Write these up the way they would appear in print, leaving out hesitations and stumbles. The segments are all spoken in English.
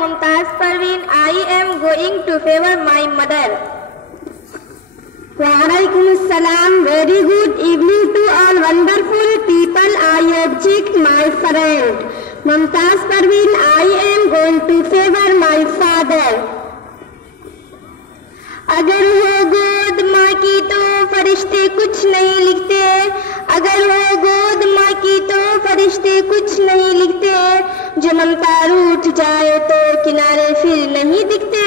Mumtaz Parveen. I am going to favor my mother. Walaikum Assalam. Very good evening to all wonderful people. I object my friend Mumtaz Parveen. I am going to favor my father. अगर हो गोद माँ की तो फरिश्ते कुछ नहीं लिखते, अगर हो गोद माँ की तो फरिश्ते कुछ नहीं लिखते, जो ममता रूठ जाए तो किनारे फिर नहीं दिखते।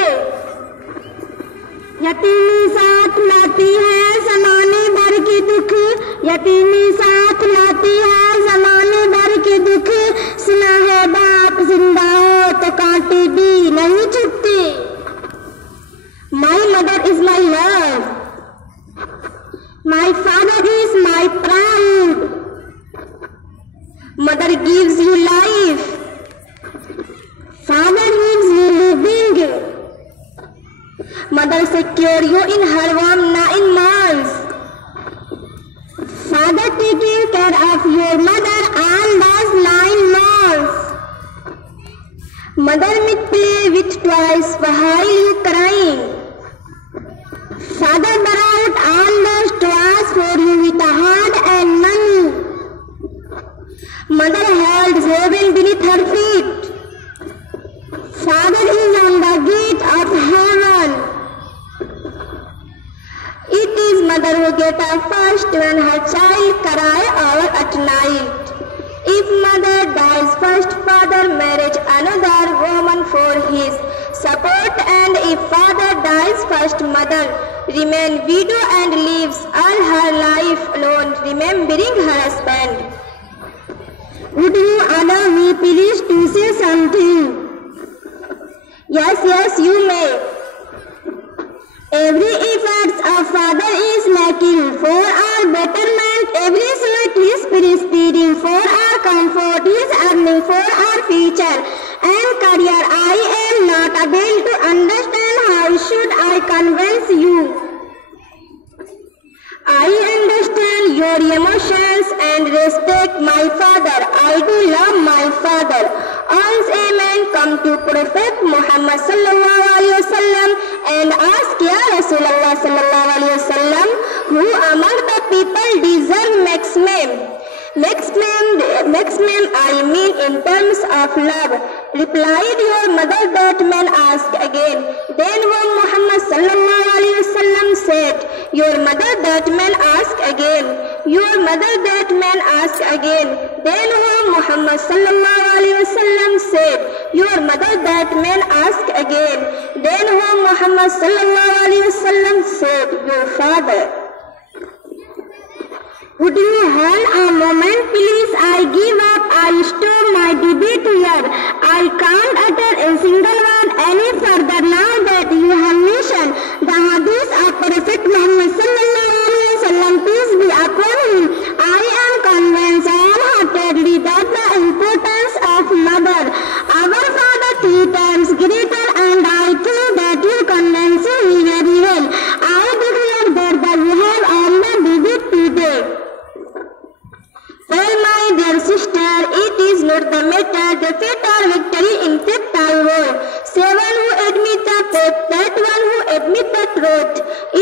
यतीमी साथ लाती है ज़माने भर के दुख, यतीमी साथ लाती है ज़माने भर के दुख, सुना है बाप जिंदा हो तो कांटे भी नहीं चुभते। My mother is my love. My father is my pride. Mother gives you life. Father gives you living. Mother secure you in her womb, not in months. Father taking care of your mother and those 9 months. Mother may play with toys while you crying. Father brought all those toys for you with a hand and money. Mother holds heaven beneath her feet. Father is on the gate of heaven. It is mother who gets up first when her child cries out at night. If mother dies first, father marries another woman for his support, and if father dies first, mother remains widow and lives all her life alone, remembering her husband. Would you allow me please to say something? Yes, you may. Every effort of father is lacking for our betterment, every sweat is breastfeeding for our comfort, he is earning for our future and career. I am not able to understand how should I convince you. I understand your emotions and respect my father. I do love my father. Once a man come to Prophet Muhammad sallallahu alaihi wasallam and ask, Ya Rasulullah sallallahu alaihi wasallam, who among the people deserve maximum I mean in terms of love? Replied, your mother. That man asked again. Then when Muhammad sallallahu alaihi wasallam said, your mother. That man asked again. Your mother. That man asked again. Then when Muhammad sallallahu alaihi wasallam said, your mother. That man asked again. Then when Muhammad sallallahu alaihi wasallam said, your father. Would you hold a moment, please? I give up. I stop my debate here. I can't utter a single word any further now that you have mentioned the hadith of Prophet Muhammad sallallahu alaihi wasallam, peace be upon him. I am convinced wholeheartedly that the importance of mother, our father, 3 times greater, and I think that you convince me very well. I declare that you have all the debate today. Well, my dear sister, it is not the matter, defeat or victory in faith I will. Say one who admits the faith, that one who admits the truth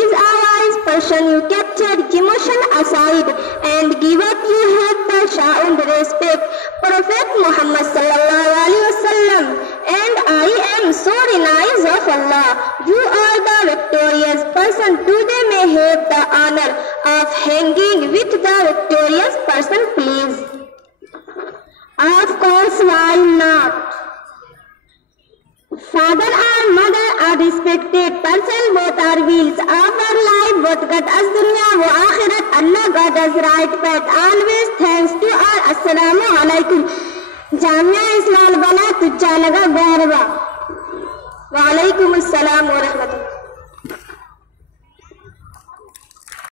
is a wise person. You capture emotion aside and give up you have the sound respect Prophet Muhammad sallallahu alaihi wasallam. And I am so nice of Allah. You are the victorious person. Today may have the honor of hanging with the victorious person, please. Of course, why not? Father and mother are respected person. Both are wheels of our life. Both got us dunya wa akhirat. Allah got us right path. Always thanks to our Assalamu alaikum. Jamia इस्लाम बना तुझा लगा गौरवा। वालेकुम अस्सलाम व रहमतुल्लाह।